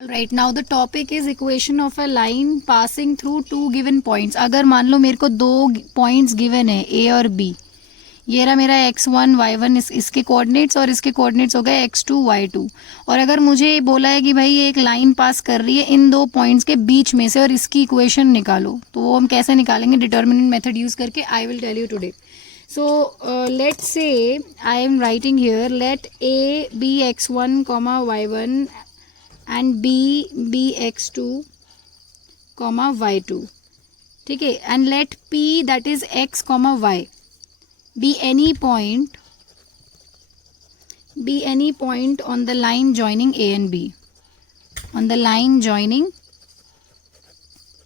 Right now the topic is equation of a line passing through two given points. अगर मान लो मेरे को दो पॉइंट्स गिवन है A और B, ये रहा मेरा x1 y1 इसके कोऑर्डिनेट्स और इसके कोऑर्डिनेट्स हो गए x2 y2। और अगर मुझे बोला है कि भाई ये एक लाइन पास कर रही है इन दो पॉइंट्स के बीच में से और इसकी इक्वेशन निकालो, तो वो हम कैसे निकालेंगे? डिटर्मिनेंट मेथड यूज करके। I will tell you today. So let's say I am writing here, let A be x1 comma y1 and B be x2 comma y2, ठीक है, and let P that is x comma y be any point on the line joining A and B, on the line joining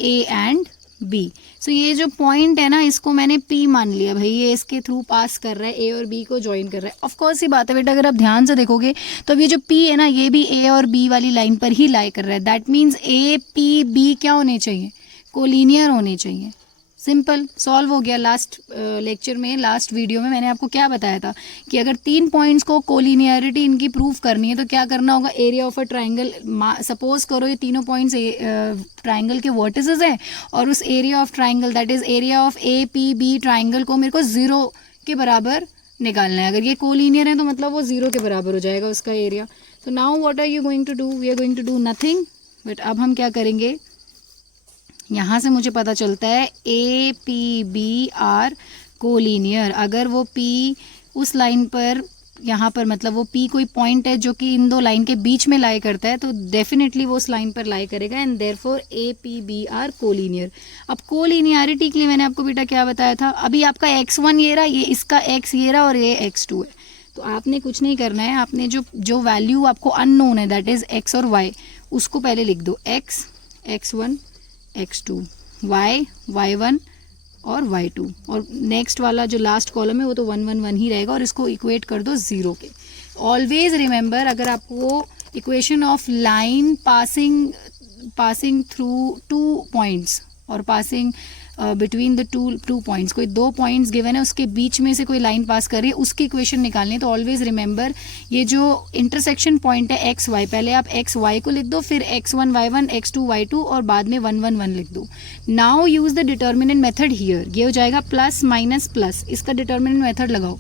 A and B। सो ये जो point है ना, इसको मैंने P मान लिया, भाई ये इसके थ्रू पास कर रहा है, A और B को ज्वाइन कर रहा है। ऑफ कोर्स ही बात है बेटा, अगर आप ध्यान से देखोगे तो ये जो P है ना, ये भी A और B वाली लाइन पर ही लाई कर रहा है। That means A P B क्या होने चाहिए? कोलिनियर होने चाहिए। सिंपल, सॉल्व हो गया। लास्ट लेक्चर में, लास्ट वीडियो में मैंने आपको क्या बताया था कि अगर तीन पॉइंट्स को कोलिनियरिटी इनकी प्रूव करनी है तो क्या करना होगा? Area of a triangle, suppose करो ये तीनों पॉइंट्स ट्राइंगल के वर्टिसेस हैं और उस area of triangle that is area of A P B triangle को मेरे को 0 के बराबर निकालना है। अगर ये कोलिनियर है तो मतलब वो 0 के बराबर हो जाएगा उसका एरिया। तो now what are you going to do? We are going to do nothing, but अब हम क्या करेंगे, यहाँ से मुझे पता चलता है A P B are collinear. अगर वो P उस लाइन पर, यहाँ पर मतलब वो P कोई पॉइंट है जो कि इन दो लाइन के बीच में लाई करता है, तो डेफिनेटली वो उस लाइन पर लाई करेगा and therefore A P B are collinear. अब कोलिनियरिटी के लिए मैंने आपको बेटा क्या बताया था? अभी आपका x1 ये रहा, ये इसका x ये रहा और ये x2 है। तो आपने कुछ नहीं करना है, आपने जो वैल्यू आपको अननोन है दैट इज x और y, उसको पहले लिख दो। x x1 x2, y y1 और y2, और नेक्स्ट वाला जो लास्ट कॉलम है वो तो 1 1 1 ही रहेगा और इसको इक्वेट कर दो 0 के। ऑलवेज रिमेंबर, अगर आपको equation of line passing through two points और passing between the two points, कोई दो पॉइंट्स गिवन है उसके बीच में से कोई लाइन पास कर रही है, उसकी इक्वेशन निकालनी है, तो ऑलवेज रिमेंबर ये जो इंटरसेक्शन पॉइंट है एक्स वाई, पहले आप एक्स वाई को लिख दो, फिर x1 y1 x2 y2 और बाद में 1 1 1 लिख दो। Now use the determinant method here. ये हो जाएगा प्लस माइनस प्लस, इसका डिटर्मिनेंट मेथड लगाओ।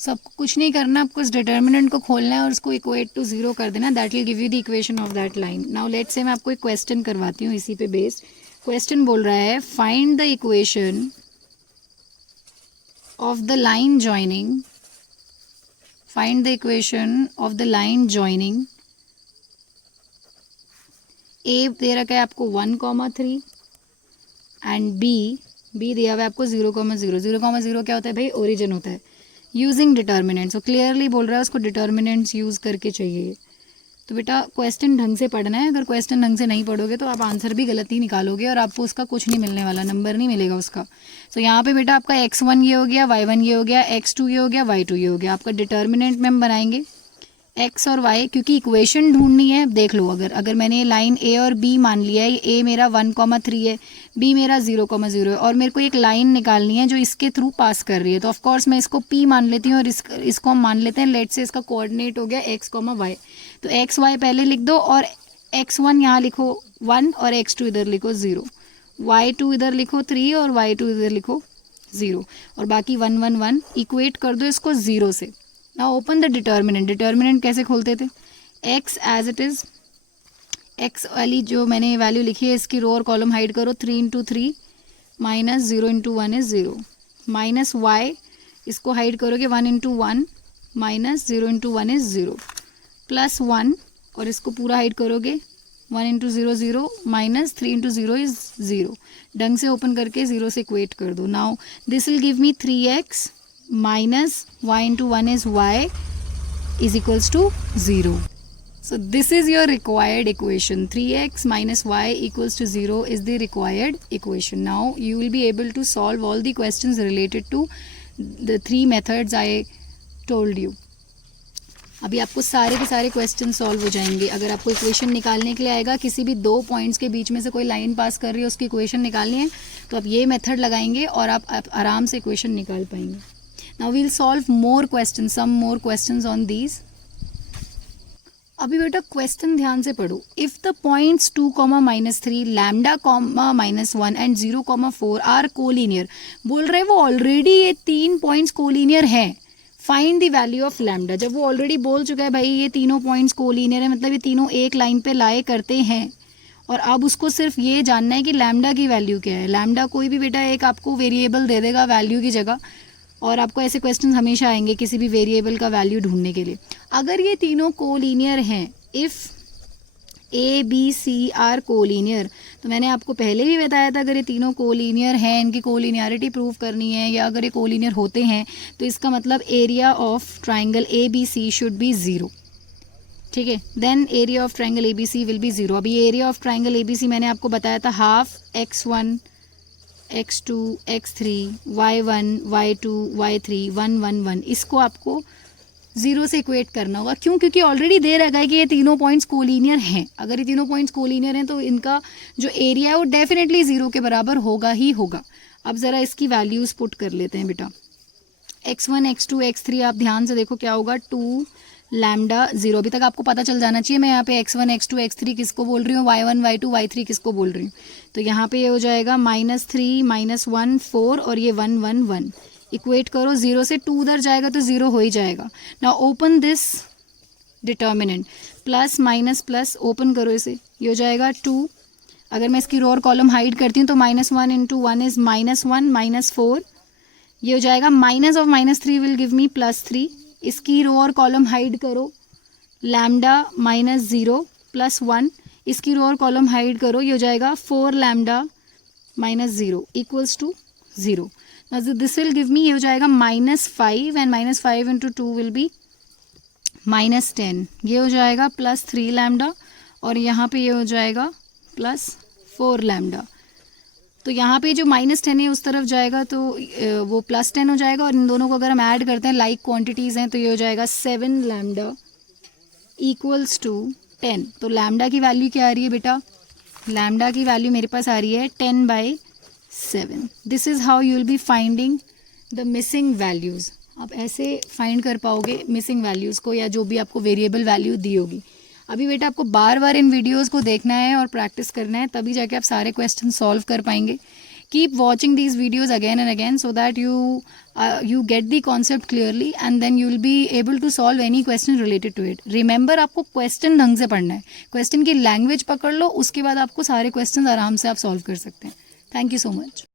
सबको कुछ नहीं करना, आपको इस डिटर्मिनेंट को खोलना है और उसको इक्वेट टू 0 कर देना। That will give you the equation of that line. Now let's say मैं आपको एक क्वेश्चन करवाती हूँ इसी पे बेस्ड। क्वेश्चन बोल रहा है find the equation of the line joining, find the equation of the line joining A दे रखा है आपको 1,3 एंड बी दिया हुआ है आपको 0,0। 0,0 क्या होता है भाई? ओरिजिन होता है। यूजिंग डिटर्मिनेंट्स, तो क्लियरली बोल रहा है उसको डिटर्मिनेंट्स यूज करके चाहिए। तो बेटा क्वेश्चन ढंग से पढ़ना है, अगर क्वेश्चन ढंग से नहीं पढ़ोगे तो आप आंसर भी गलत ही निकालोगे और आपको उसका कुछ नहीं मिलने वाला, नंबर नहीं मिलेगा उसका। तो यहाँ पे बेटा आपका x1 ये हो गया, y1 ये हो गया, x2 ये हो गया, y2 ये हो गया। आपका डिटर्मिनेंट में हम बनाएंगे x और y, क्योंकि इक्वेशन ढूंढनी है। देख लो, अगर मैंने लाइन a और b मान लिया है, a मेरा 1,3 है, b मेरा 0,0 है और मेरे को एक लाइन निकालनी है जो इसके थ्रू पास कर रही है, तो ऑफकोर्स मैं इसको p मान लेती हूँ और इसको हम मान लेते हैं, लेट से इसका कोऑर्डिनेट हो गया x, y। तो x y पहले लिख दो और x1 यहाँ लिखो 1 और x2 इधर लिखो 0, y2 इधर लिखो 3 और y2 इधर लिखो 0 और बाकी 1 1 1 इक्वेट कर दो इसको 0 से। Now open the determinant. Determinant कैसे खोलते थे? x as it is, x वाली जो मैंने वैल्यू लिखी है इसकी रो और कॉलम हाइड करो, 3 into 3 minus 0 into 1 is 0, minus y इसको हाइड करोगे 1 into 1 minus 0 into 1 is 0, plus 1 और इसको पूरा हाइड करोगे 1 इंटू 0 0 माइनस 3 इंटू 0 इज 0। ढंग से ओपन करके 0 से इक्वेट कर दो। Now this will give me 3x minus y into 1 is y is equals to 0. So this is your required equation. 3x minus y equals to 0 is the required equation. Now you will be able to solve all the questions related to the 3 methods I told you. अभी आपको सारे के सारे question solve हो जाएंगे। अगर आपको equation निकालने के लिए आएगा, किसी भी दो पॉइंट्स के बीच में से कोई लाइन पास कर रही है उसकी इक्वेशन निकालनी है, तो आप ये मेथड लगाएंगे और आप आराम से इक्वेशन निकाल पाएंगे। Now we'll solve more questions, some more questions on these. अभी बेटा क्वेश्चन ध्यान से पढ़ो. If the points 2, -3, lambda, -1 and 0, 4 are collinear. बोल रहे वो ऑलरेडी ये 3 पॉइंट्स कोलिनियर है. Find the value of lambda. जब वो ऑलरेडी बोल चुका है भाई ये तीनों पॉइंट्स कोलिनियर है, मतलब ये तीनों एक लाइन पे लाए करते हैं, और अब उसको सिर्फ ये जानना है कि लैम्डा की वैल्यू क्या है. लैम्डा कोई भी बेटा एक आपको वेरिएबल दे देगा वैल्यू की जगह, और आपको ऐसे क्वेश्चन हमेशा आएंगे किसी भी वेरिएबल का वैल्यू ढूंढने के लिए. अगर ये तीनों कोलिनियर हैं, if A B C are collinear, तो मैंने आपको पहले भी बताया था अगर ये तीनों कोलिनियर हैं, इनकी कोलिनियरिटी प्रूव करनी है, या अगर ये कोलिनियर होते हैं तो इसका मतलब area of triangle A B C should be 0. ठीक है, then area of triangle A B C will be 0. अभी area of triangle A B C मैंने आपको बताया था half x1 x2 x3 y1 y2 y3 1 1 1. इसको आपको 0 से इक्वेट करना होगा. क्यों? क्योंकि ऑलरेडी दे रखा है कि ये तीनों पॉइंट्स कोलिनियर हैं. अगर ये तीनों पॉइंट्स कोलिनियर हैं तो इनका जो एरिया है वो डेफिनेटली 0 के बराबर होगा ही होगा. अब ज़रा इसकी वैल्यूज़ पुट कर लेते हैं बेटा. x1 x2 x3 आप ध्यान से देखो क्या होगा, 2 लैम्डा 0. अभी तक आपको पता चल जाना चाहिए मैं यहाँ पे x1 x2 x3 किसको बोल रही हूँ, y1 y2 y3 किसको बोल रही हूँ. तो यहाँ पे ये हो जाएगा -3 -1 4 और ये 1 1 1. इक्वेट करो, 0 से 2 उधर जाएगा तो 0 हो ही जाएगा. Now open this determinant, plus minus plus open करो इसे, ये हो जाएगा 2. अगर मैं इसकी रो और कॉलम हाइड करती हूँ तो -1 इंटू 1 इज़ -1 -4. ये हो जाएगा माइनस ऑफ -3 विल गिव मी +3. इसकी रो और कॉलम हाइड करो, लैम्डा -0 +1. इसकी रो और कॉलम हाइड करो, ये हो जाएगा 4 lambda -0 equals to 0. This will give me, ये हो जाएगा -5 एंड -5 इंटू 2 विल बी -10. ये हो जाएगा +3 लैम्डा और यहाँ पे ये हो जाएगा +4 लैम्डा. तो यहाँ पे जो -10 है उस तरफ जाएगा तो वो +10 हो जाएगा, और इन दोनों को अगर हम ऐड करते हैं लाइक क्वांटिटीज़ हैं तो ये हो जाएगा 7 लैम्डा इक्वल्स टू 10. तो लैम्डा की वैल्यू क्या आ रही है बेटा, लैम्डा की वैल्यू मेरे पास आ रही है 10/7. This is how you will be finding the missing values. आप ऐसे फाइंड कर पाओगे मिसिंग वैल्यूज़ को, या जो भी आपको वेरिएबल वैल्यू दी होगी. अभी बेटा आपको बार बार इन वीडियोस को देखना है और प्रैक्टिस करना है, तभी जाके आप सारे क्वेश्चन सॉल्व कर पाएंगे. Keep watching these videos again and again so that you get the concept clearly and then you will be able to solve any question related to it. Remember आपको question ढंग से पढ़ना है, question की language पकड़ लो, उसके बाद आपको सारे क्वेश्चन आराम से आप सॉल्व कर सकते हैं. Thank you so much.